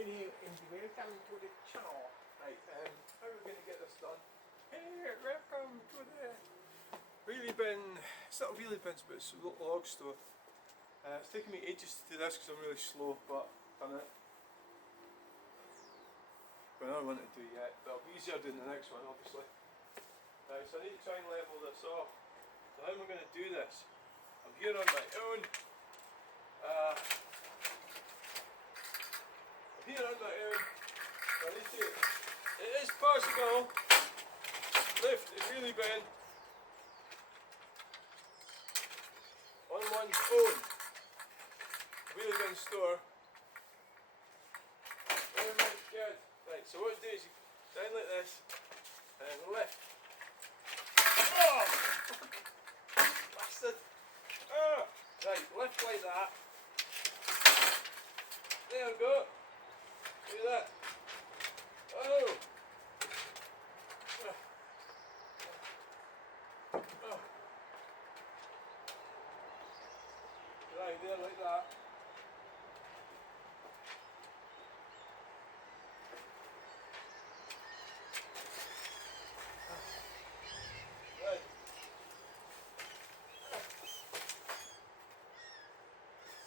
Wheelie and welcome to the channel. Right, how are we going to get this done? Hey, welcome to the wheelie bin. It's not wheelie bins, but it's a little log store. It's taken me ages to do this because I'm really slow, but I've done it. But I don't want to do yet, but it'll be easier doing the next one, obviously. Right, so I need to try and level this off. So how am I going to do this? I'm here on my own. I'm here on my own. So I need to. It is possible. Lift a wheelie bin on one's own. Wheelie bin store. Oh my god. Right, so what you do is you down like this and lift. Oh! Bastard! Oh! Right, lift like that. There we go. Look at that. Oh! Oh. Right, there like that. Right.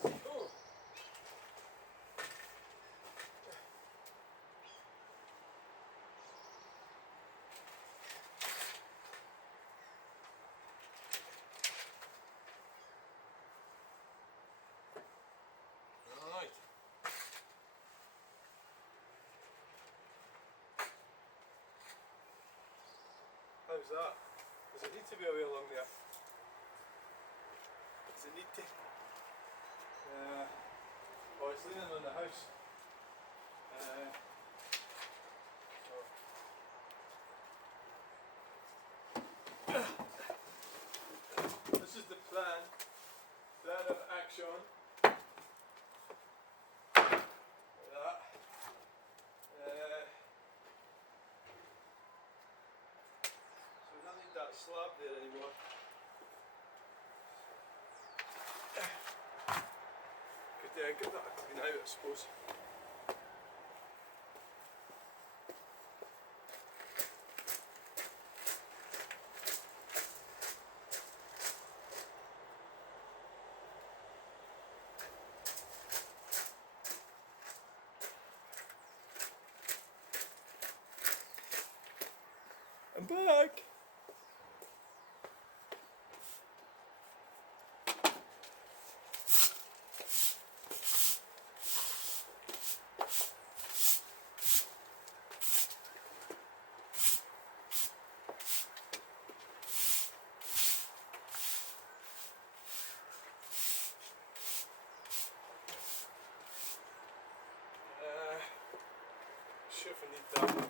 Oh. Right. How's that? Does it need to be a way along there? Does it need to? Oh, it's leaning on the house. This is the plan. Plan of action. Like that. So we don't need that slab there anymore. Could give that a clean out, I suppose. I'm back! Sure if I need that.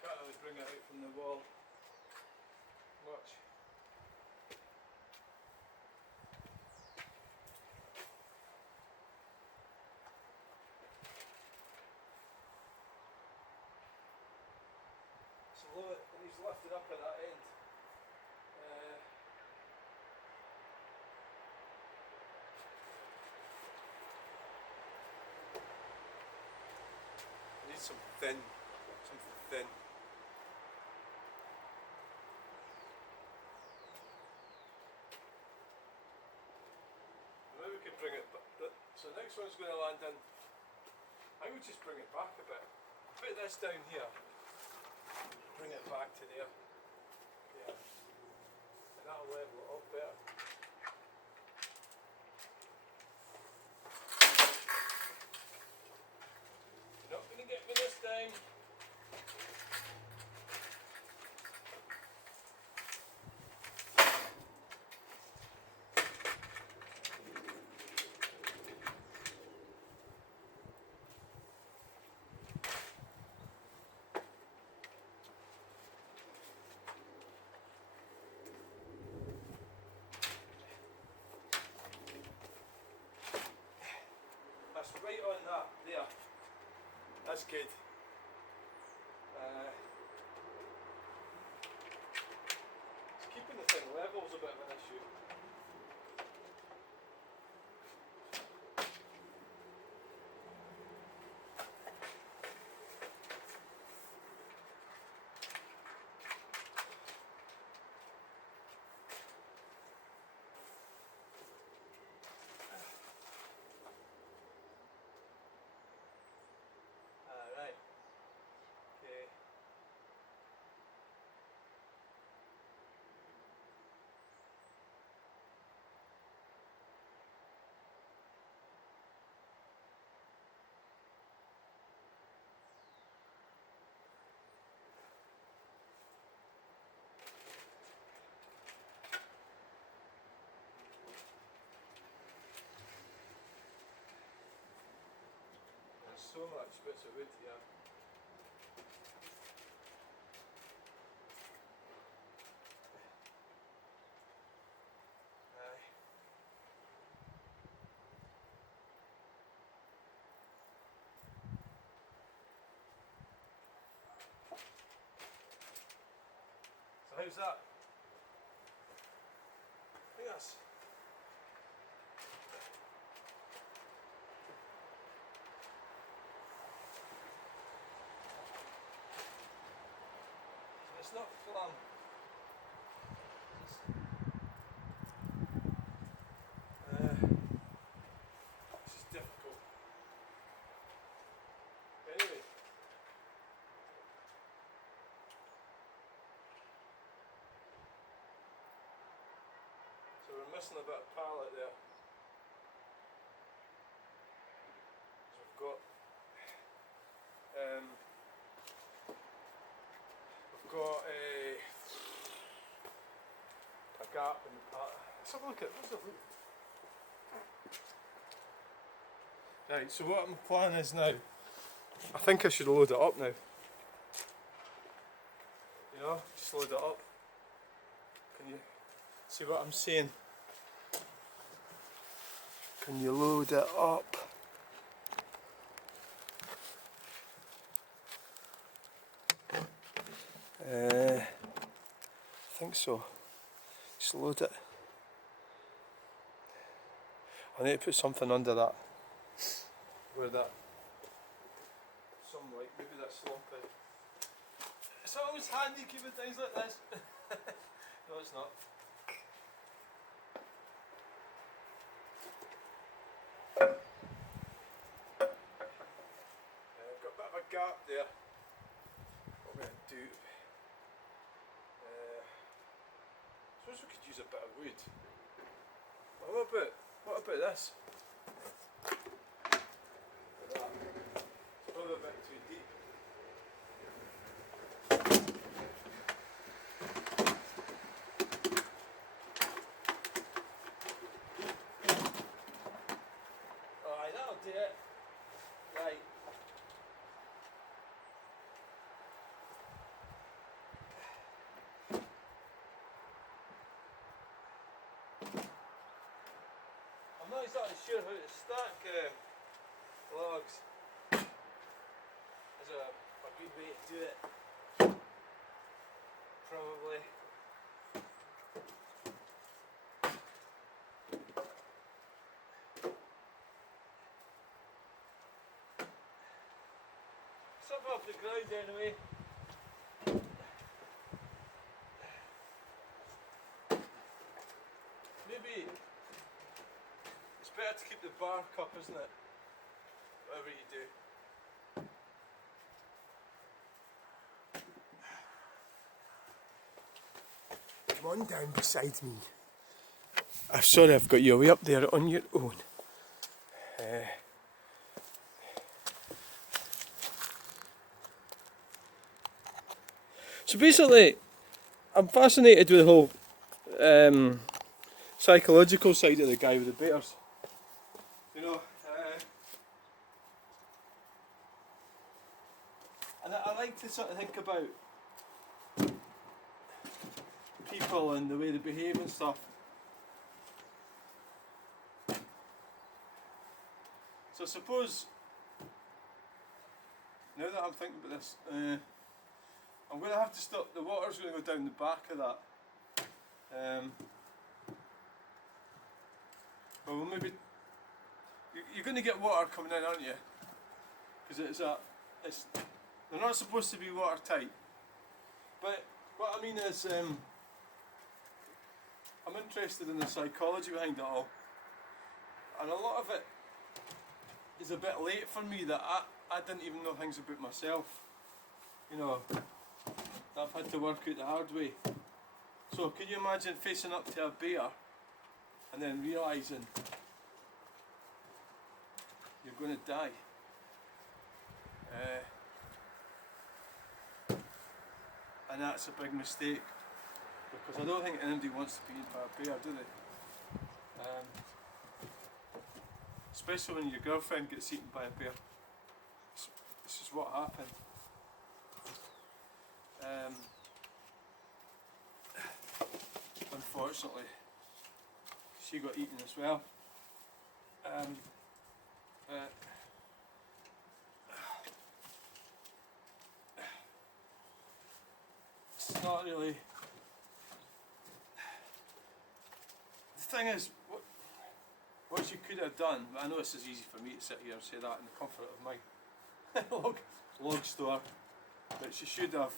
Can't really bring it out from the wall much. So it needs lifted up at that end. I need something thin. Maybe we could bring it back. So the next one's going to land in. I would just bring it back a bit. Put this down here. Bring it back to there. Yeah. And that'll level it up better. You're not going to get me this time. that's good. Keeping the thing level is a bit of an issue. Right. Okay. There's so much bits of wood here. So how's that? I think that's... It's not plumb. This is difficult. But anyway. So we're missing a bit of palette there. So we've got a gap in the palette. Let's have a look at what's the root. Right, so what my plan is now, I think I should load it up now. You know, just load it up. Can you see what I'm saying? Can you load it up? I think so. Just load it. I need to put something under that. Where that, some like maybe that slumpy. It's always handy keeping things like this. No, it's not. I've got a bit of a gap there. What am I going to do? I suppose we could use a bit of wood. Well, what about this? It's probably a bit too deep. Alright, that'll do it. Right. I'm not exactly sure how to stack logs. There's a good way to do it. Probably. Something off the ground anyway. Maybe it's better to keep the bark up, isn't it? Whatever you do. Come on down beside me. I'm sorry I've got you way up there on your own. So basically, I'm fascinated with the whole psychological side of the guy with the bears. You know, and I like to sort of think about people and the way they behave and stuff. So I suppose I'm thinking about this. I'm going to have to stop. The water's going to go down the back of that. Well, maybe you're going to get water coming in, aren't you? Because they're not supposed to be watertight. But what I mean is, I'm interested in the psychology behind it all, and a lot of it is a bit late for me, that I didn't even know things about myself. You know, that I've had to work out the hard way. So can you imagine facing up to a bear and then realising you're going to die? And that's a big mistake, because I don't think anybody wants to be eaten by a bear, do they? Especially when your girlfriend gets eaten by a bear. This is what happened. Unfortunately, she got eaten as well. It's not really. The thing is, what she could have done, I know this is easy for me to sit here and say that in the comfort of my log store, but she should have,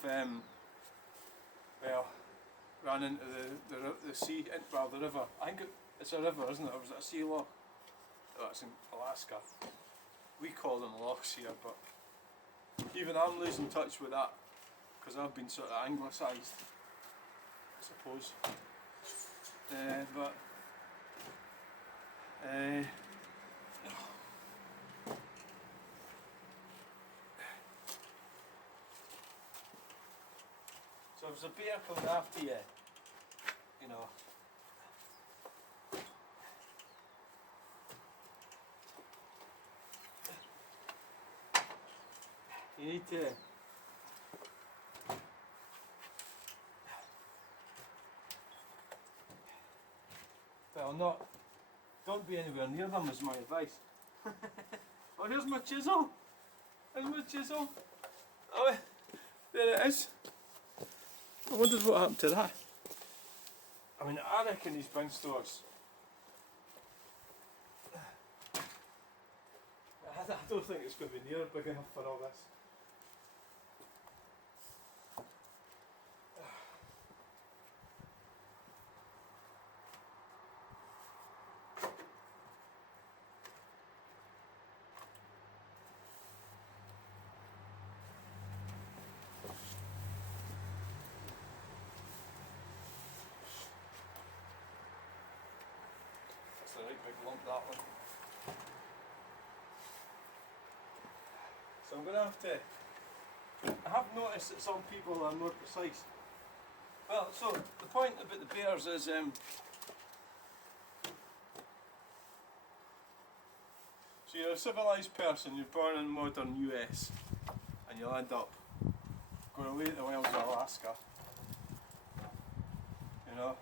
ran into the sea, well, the river. I think it's a river, isn't it? Or was it a sea loch? Oh, it's in Alaska. We call them lochs here, but even I'm losing touch with that, because I've been sort of anglicised, I suppose. So if there's a bear coming after you, you know, you need to don't be anywhere near them, is my advice. Oh, here's my chisel. There's my chisel. Oh, there it is. I wondered what happened to that. I mean, I reckon these bin stores, I don't think it's going to be near big enough for all this. That's a right big lump, that one. So I'm going to have to, I have noticed that some people are more precise. Well, so the point about the bears is, so you're a civilised person, you're born in modern US, and you'll end up going away to the wilds of Alaska, you know,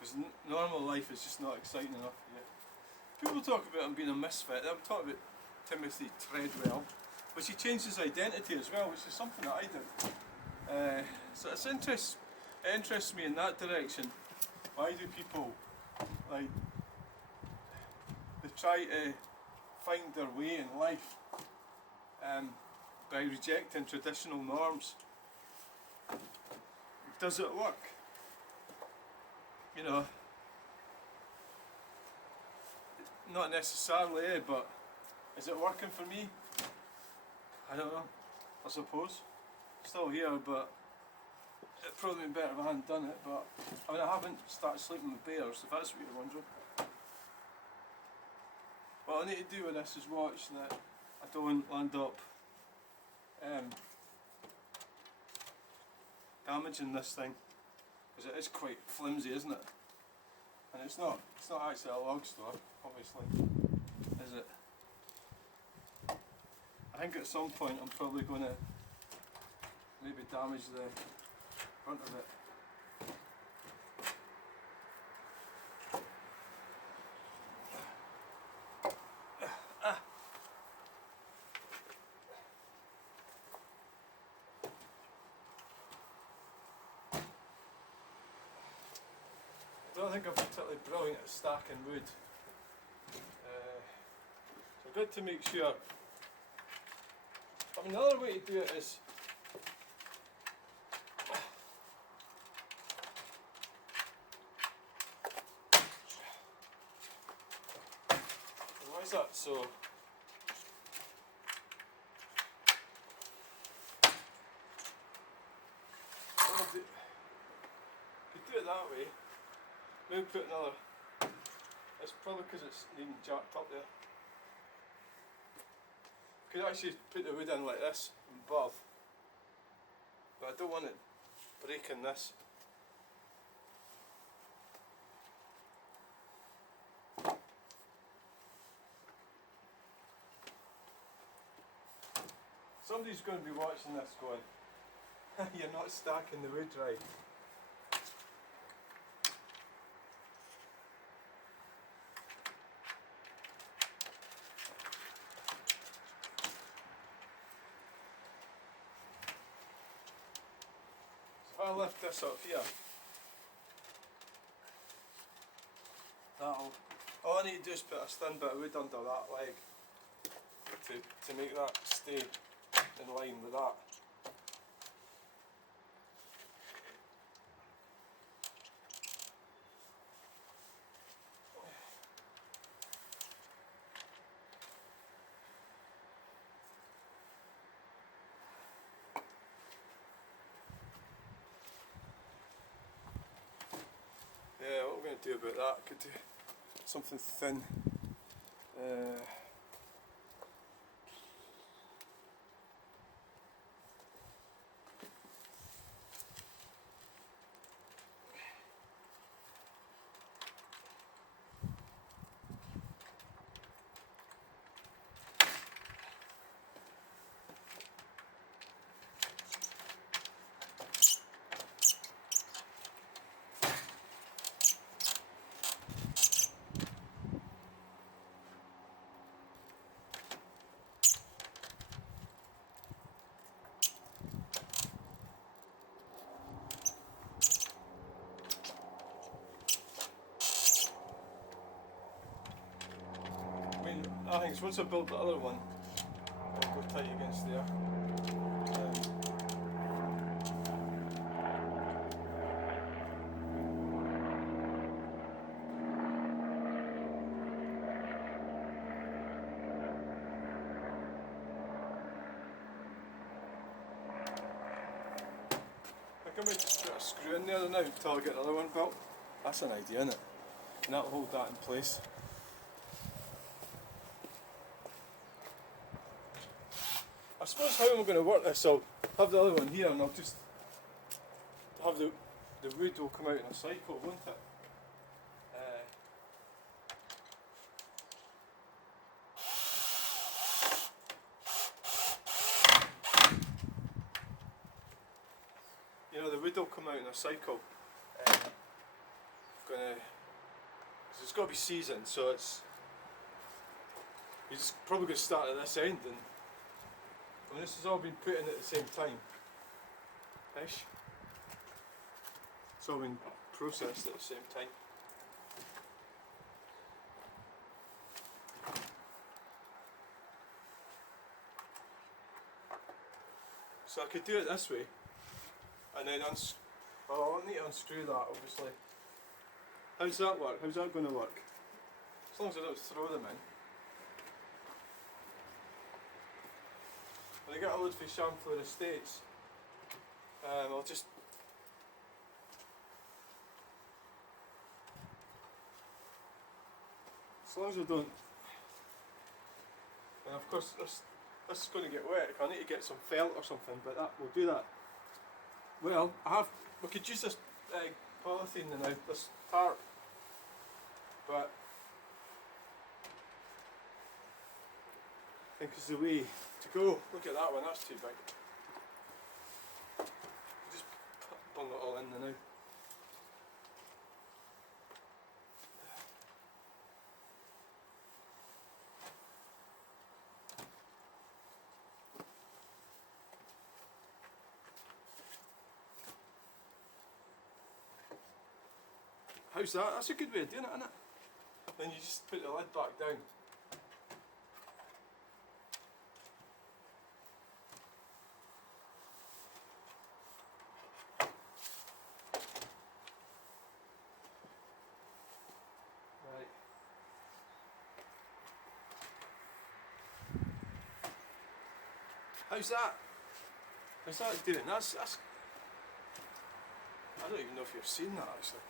because normal life is just not exciting enough for you. People talk about him being a misfit. I'm talking about Timothy Treadwell, which he changed his identity as well, which is something that I did. So it interests me in that direction. Why do people, like, they try to find their way in life by rejecting traditional norms? Does it work? You know, not necessarily, but is it working for me? I don't know, I suppose. Still here, but it'd probably been better if I hadn't done it. But I mean, I haven't started sleeping with bears, if that's what you're wondering. What I need to do with this is watch that I don't land up damaging this thing, because it is quite flimsy, isn't it? And it's not actually a log store, obviously, is it? I think at some point I'm probably going to maybe damage the front of it. absolutely brilliant at stacking wood. So I've got to make sure. I mean, another way to do it is why is that so? Could do it that way. Maybe put another. It's probably because it's needing jacked up there. Could actually put the wood in like this above, but I don't want it breaking this. Somebody's going to be watching this going, you're not stacking the wood right. So I'll lift this up here. All I need to do is put a thin bit of wood under that leg to make that stay in line with that. Yeah, what we're going to do about that, could do something thin. I think so once I build the other one, I'll go tight against there. I think I might just put a screw in there now until I get the other one built. That's an idea, isn't it? And that'll hold that in place. I suppose how I'm going to work this, I'll have the other one here and I'll just have the wood will come out in a cycle, won't it? You know, the wood will come out in a cycle. It's got to be seasoned, so it's probably going to start at this end, and I mean, this has all been put in at the same time, ish. It's all been processed at the same time. So I could do it this way, and then I'll need to unscrew that, obviously. How does that work? How's that going to work? As long as I don't throw them in. When I get a load for Chamfleur Estates, I'll just as long as I don't, and of course this is going to get wet. I need to get some felt or something, but we'll do that. Well, we could use this polythene now, this tarp, but I think it's the way to go. Look at that one, that's too big. Just bung it all in there now. How's that? That's a good way of doing it, isn't it? Then you just put the lid back down. Right. How's that? How's that doing? That's I don't even know if you've seen that actually.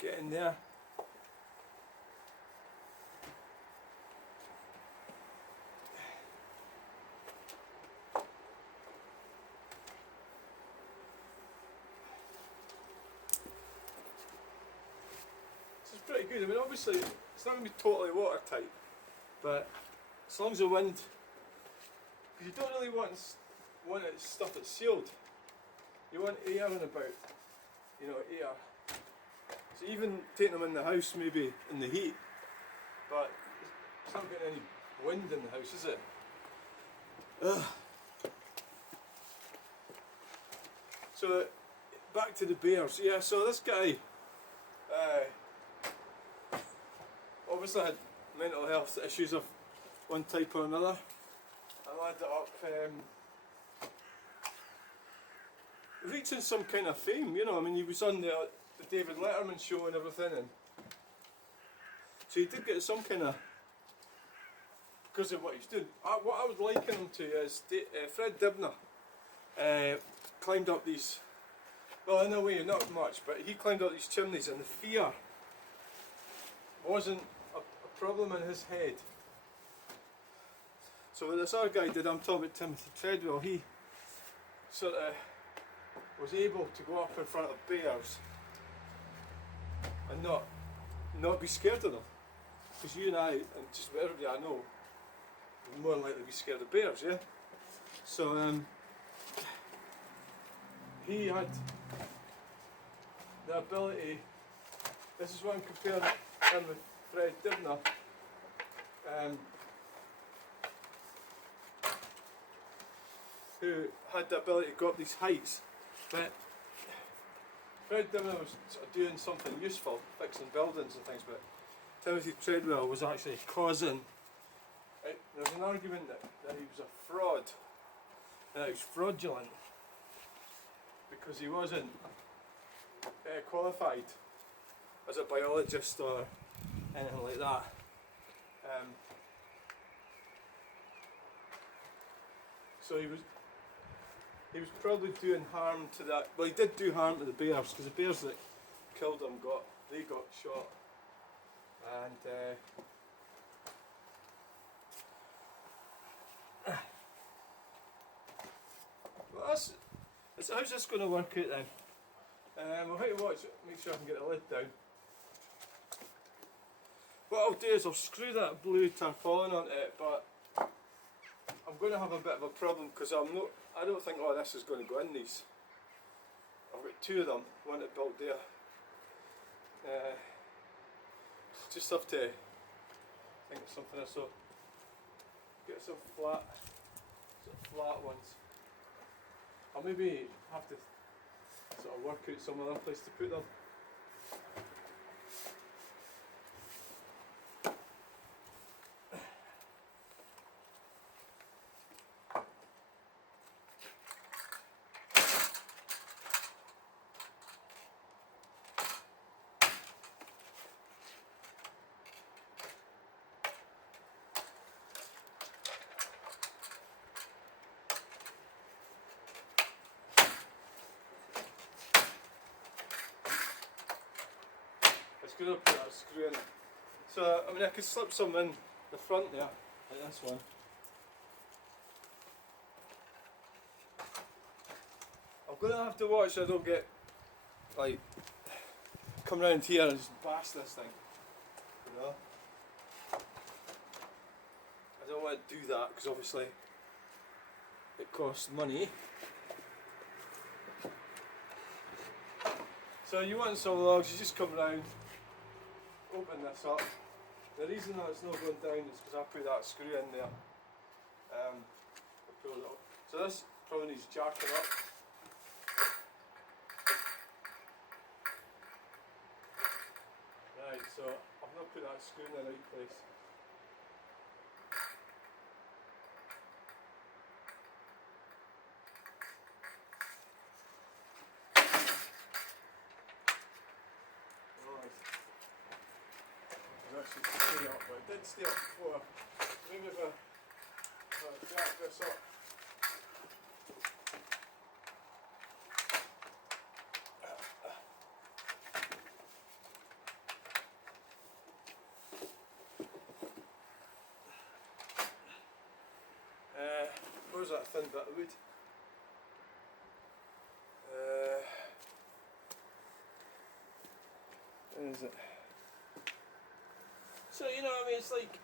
Get in there. This is pretty good. I mean, obviously it's not going to be totally watertight, but as long as the wind, because you don't really want it stuff that's sealed. You want air in about, you know, air. So even taking them in the house, maybe in the heat, but it's not getting any wind in the house, is it? Ugh. So back to the bears. Yeah, so this guy obviously had mental health issues of one type or another. I lined it up reaching some kind of fame, you know. I mean, he was on the David Letterman show and everything, and so he did get some kind of, because of what he's doing. What I would liken him to is Fred Dibnah climbed up these, well, in a way not much, but he climbed up these chimneys, and the fear wasn't a problem in his head. So what this other guy did, I'm talking about Timothy Treadwell, he sort of was able to go up in front of bears and not be scared of them. Because you and I, and just about everybody I know, are more likely to be scared of bears, yeah? So he had the ability, this is what I'm comparing him with Fred Dibnah, who had the ability to go up these heights. But Fred Dibnah was sort of doing something useful, fixing buildings and things, but Timothy Treadwell was actually causing, there's an argument that he was a fraud, that he was fraudulent, because he wasn't qualified as a biologist or anything like that. So he was probably doing harm to that. Well, he did do harm to the bears, because the bears that killed him got shot, and well, how's this going to work out then? I'll have to watch it, make sure I can get the lid down. What I'll do is I'll screw that blue tarpaulin onto it, but I'm going to have a bit of a problem, because I don't think all this is going to go in these. I've got two of them, one that built there. Just have to think of something else. So get some flat ones. I'll maybe have to sort of work out some other place to put them. It's going to put that screw in it. So, I mean, I could slip some in the front there, like this one. I'm going to have to watch so I don't get, like, come round here and just bash this thing, you know. I don't want to do that because obviously it costs money. So you want saw logs, you just come round, open this up. The reason that it's not going down is because I put that screw in there. Pull it up. So this probably needs jacking up. Right, so I've not put that screw in the right place. Actually stay up, but it did stay up before. Maybe if I jack this up. Where's that thin bit of wood? Where is it? So, you know, I mean, it's like,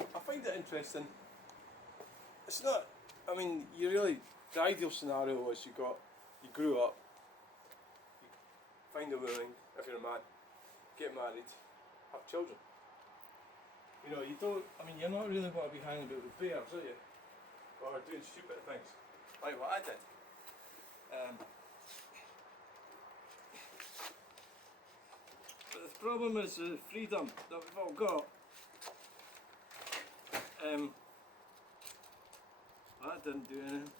I find it interesting. It's not, I mean, you really, the ideal scenario was you grew up, you find a woman, if you're a man, get married, have children. You know, you don't, I mean, you're not really going to be hanging about with bears, are you? Or doing stupid things, like what I did. But the problem is the freedom that we've all got. That didn't do anything.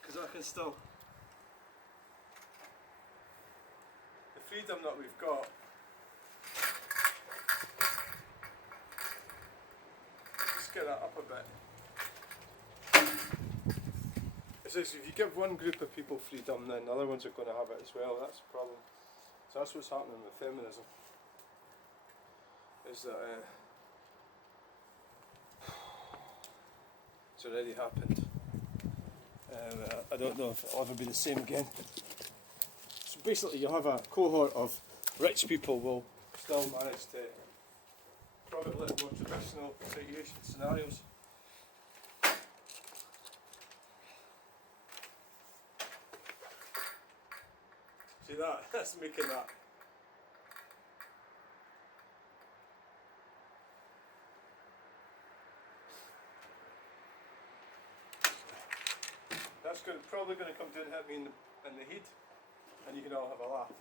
Because I can still... The freedom that we've got. Just get that up a bit. It's as if you give one group of people freedom, then the other ones are going to have it as well. That's the problem. So that's what's happening with feminism. Is that it's already happened. I don't know if it'll ever be the same again. So basically, you have a cohort of rich people will still manage to probably live more traditional situation scenarios. See that? That's making that. That's probably going to come down and hit me in the head, and you can all have a laugh.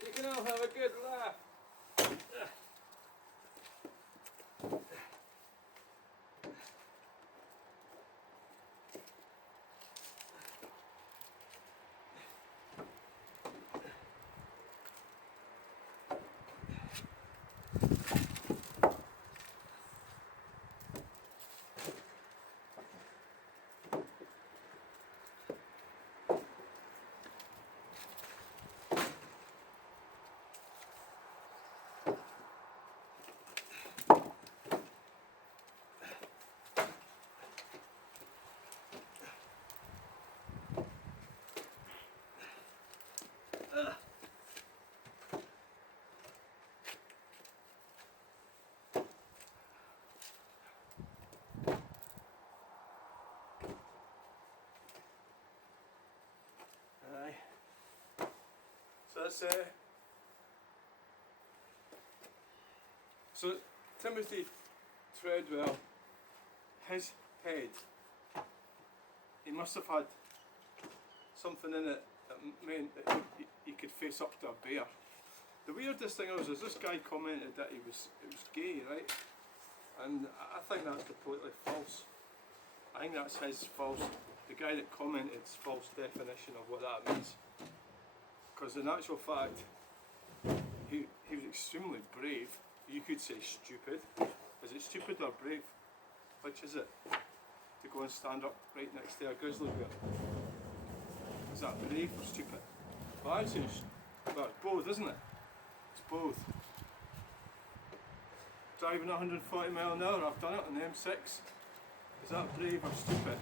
You can all have a good laugh. So Timothy Treadwell, his head, he must have had something in it that meant that he could face up to a bear. The weirdest thing was this guy commented that it was gay, right? And I think that's completely false. I think that's his false, the guy that commented's false definition of what that means. Because in actual fact, he was extremely brave. You could say stupid. Is it stupid or brave? Which is it? To go and stand up right next to a grizzly bear? Is that brave or stupid? Well, I'd say it's both, isn't it? It's both. Driving 140 miles an hour, I've done it on the M6. Is that brave or stupid?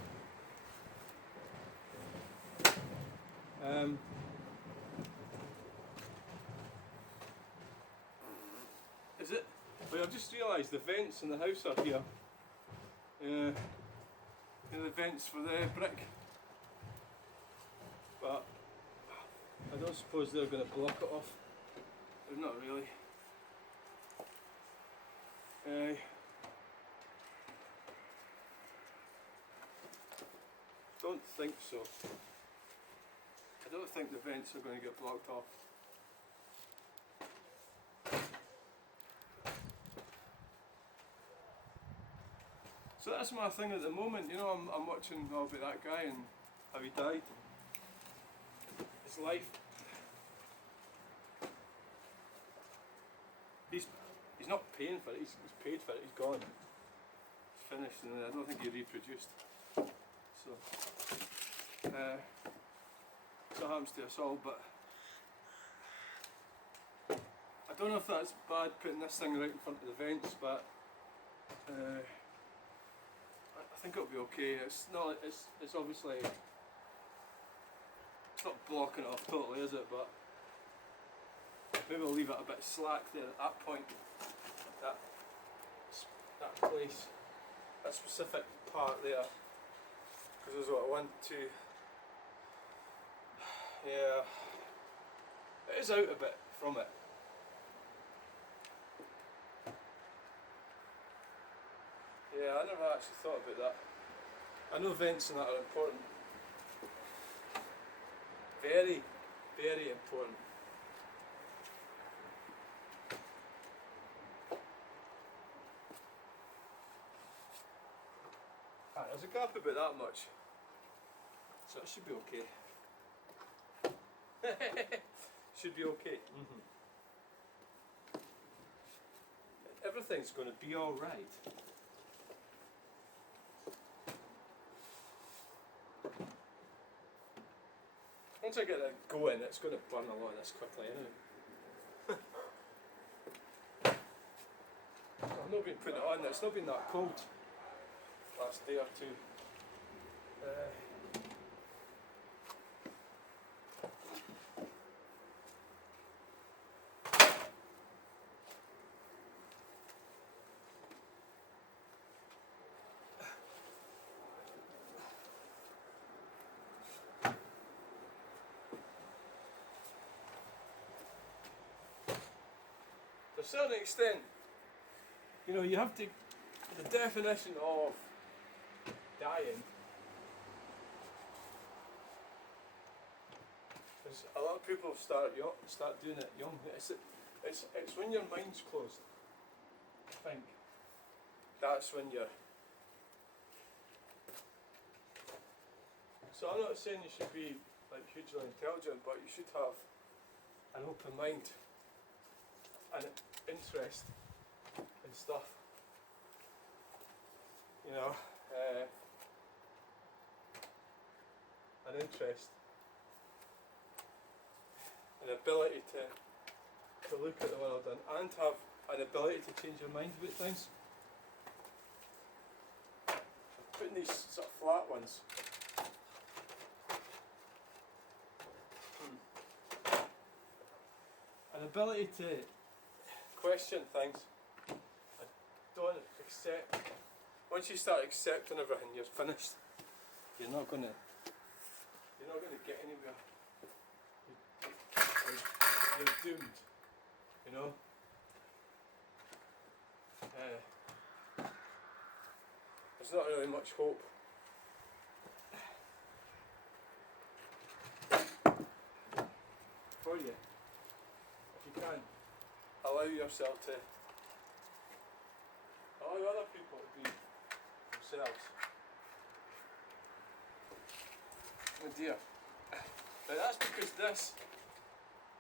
But I've just realised the vents in the house are here. The vents for the brick. But I don't suppose they're going to block it off. They're not really. Don't think so. I don't think the vents are going to get blocked off. So that's my thing at the moment, you know, I'm watching all about that guy and how he died. His life. He's not paying for it, he's paid for it, he's gone. It's finished and I don't think he reproduced. So, that happens to us all, but I don't know if that's bad putting this thing right in front of the vents, but I think it'll be okay. It's obviously, it's not blocking it off totally, is it? But maybe we'll leave it a bit slack there at that point. That place, that specific part there. Because there's what, 1, 2. Yeah, it is out a bit from it. Yeah, I never actually thought about that. I know vents and that are important. Very, very important. There's a gap about that much, so it should be okay. Should be okay. Everything's going to be alright. Once I get that going, it's going to burn a lot of this quickly anyway. I've not been putting it on, it's not been that cold last day or two. To a certain extent, you know, you have to, the definition of dying is a lot of people start doing it young. It's when your mind's closed, I think. That's when you're. So I'm not saying you should be like hugely intelligent, but you should have an open mind and interest in stuff. You know, an interest, an ability to look at the world and have an ability to change your mind about things. I'm putting these sort of flat ones. An ability to question things. I don't accept. Once you start accepting everything, you're finished. You're not gonna get anywhere. You're doomed. You know. There's not really much hope. For you. If you can allow yourself to allow other people to be themselves. Oh dear. Now that's because this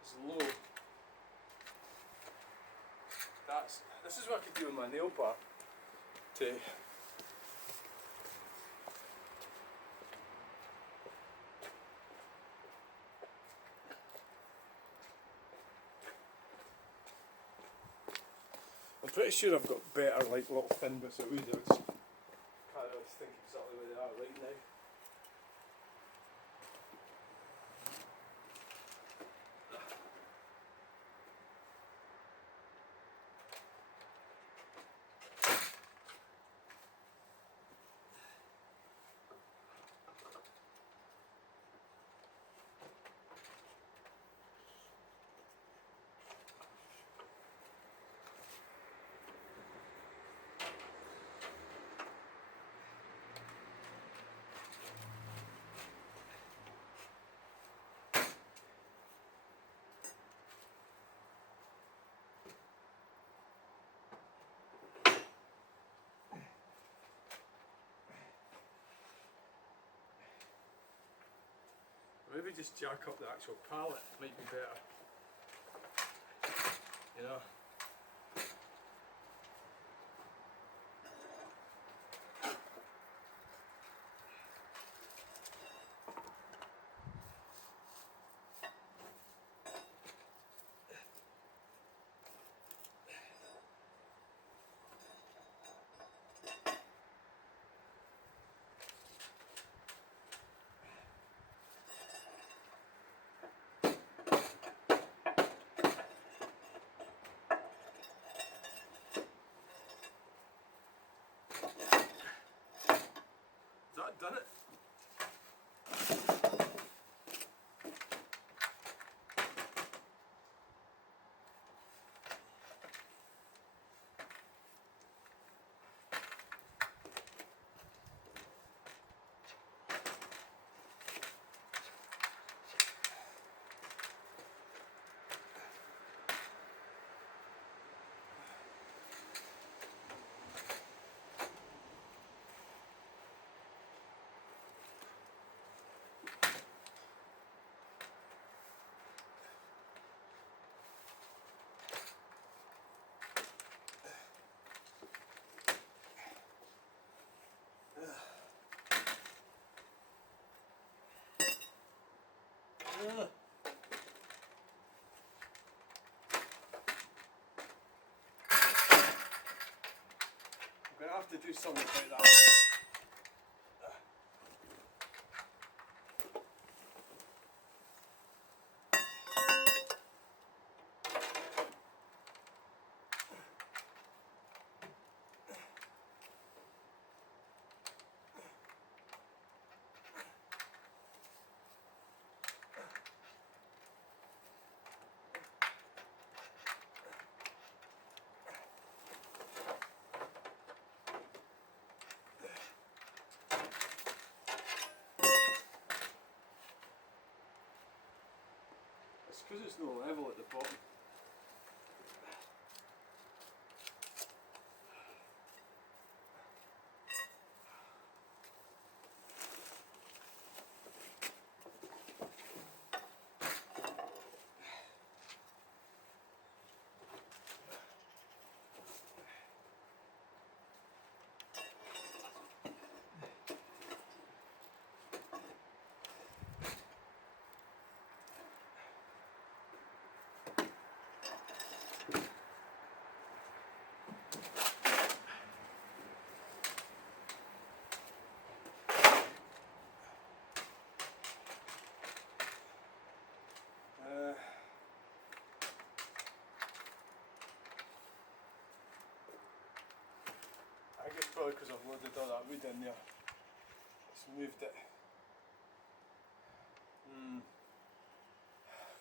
is low. This is what I could do with my nail bar to I'm pretty sure I've got better like little thin bits of wood. I just can't really think exactly where they are right now. maybe just jack up the actual pallet, might be better. You know. That done it? I'm going to have to do something about that. It's because it's no level at the bottom. I think it's probably because I've loaded all that wood in there. It's moved it.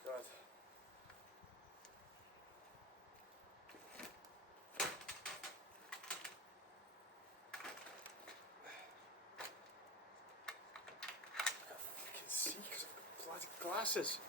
God. I can see because I've got bloody glasses.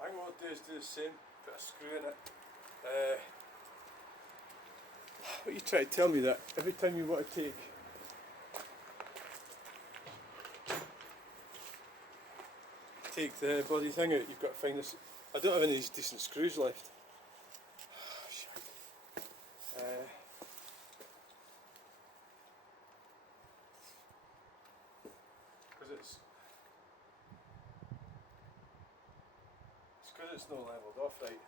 I think what I'll do is do the same, put a screw in it. What you try to tell me that every time you want to take the bloody thing out, you've got to find this. I don't have any of these decent screws left. Because it's not levelled off right.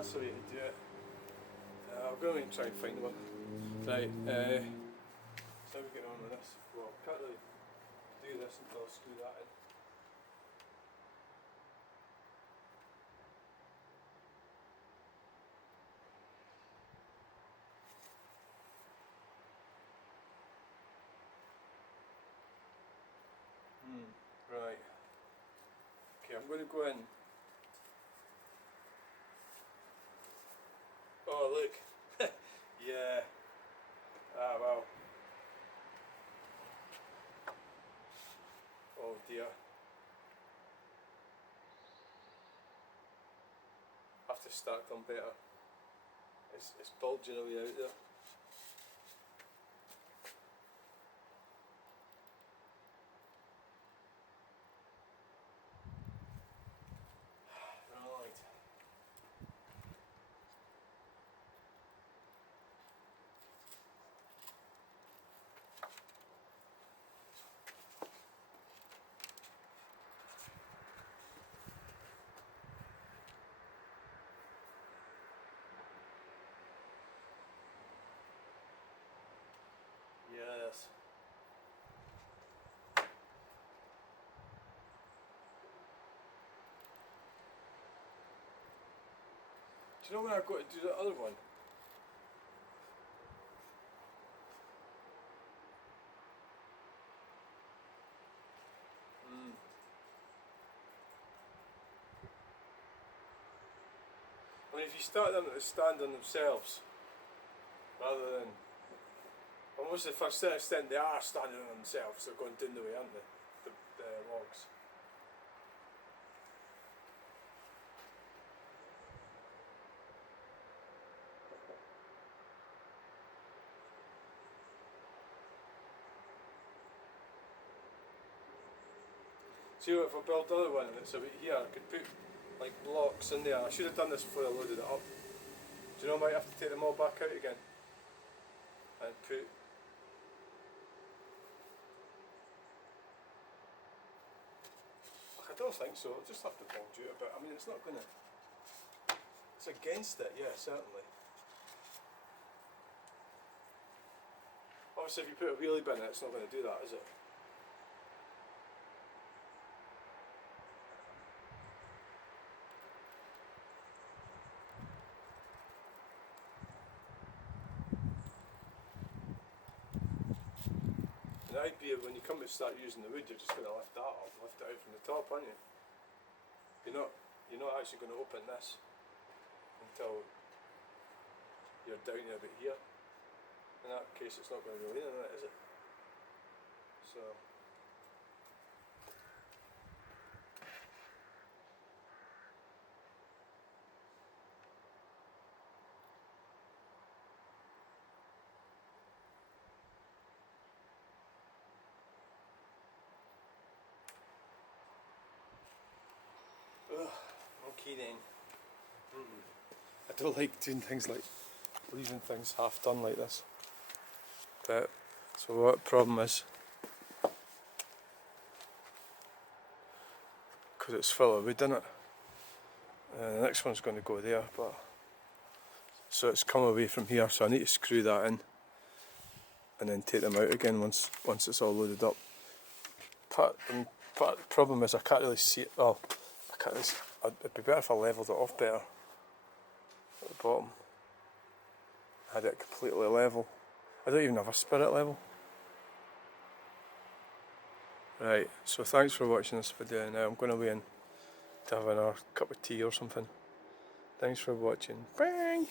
that's the way to do it. I'm going to try and find one. Right, so how we get on with this? Well, can't really do this until I screw that in. Right. Okay, I'm going to go in. Oh, look. Yeah. Ah, well. Oh dear. Have to stack them better. It's bulging away out there. Right. Yes. Do you know when I've got to do the other one? I mean, if you start them to stand on themselves, rather than almost if I set a stand, they are standing on themselves. They're going down the way, aren't they? The logs. See, if I build the other one that's a bit here, I could put like blocks in there. I should have done this before I loaded it up. Do you know I might have to take them all back out again and put. I don't think so. I'll just have to bulge it a bit. I mean, it's not gonna. It's against it, yeah, certainly. Obviously, if you put a wheelie bin in it, it's not going to do that, is it? And the idea when you come to start using the wood, you're just going to lift that up, lift it out from the top, aren't you? You're not actually going to open this until you're down a bit here. In that case, it's not going to go in it, is it? So. Okay then. I don't like doing things like leaving things half done like this. But so what the problem is, because it's full of wood in it, the next one's going to go there, but so it's come away from here, so I need to screw that in and then take them out again once it's all loaded up. Part of the problem is I can't really see it. Well, I can't really see, it'd be better if I levelled it off better at the bottom. I had it completely level. I don't even have a spirit level. Right, so thanks for watching this video. Now I'm going away and to have another cup of tea or something. Thanks for watching. Bye!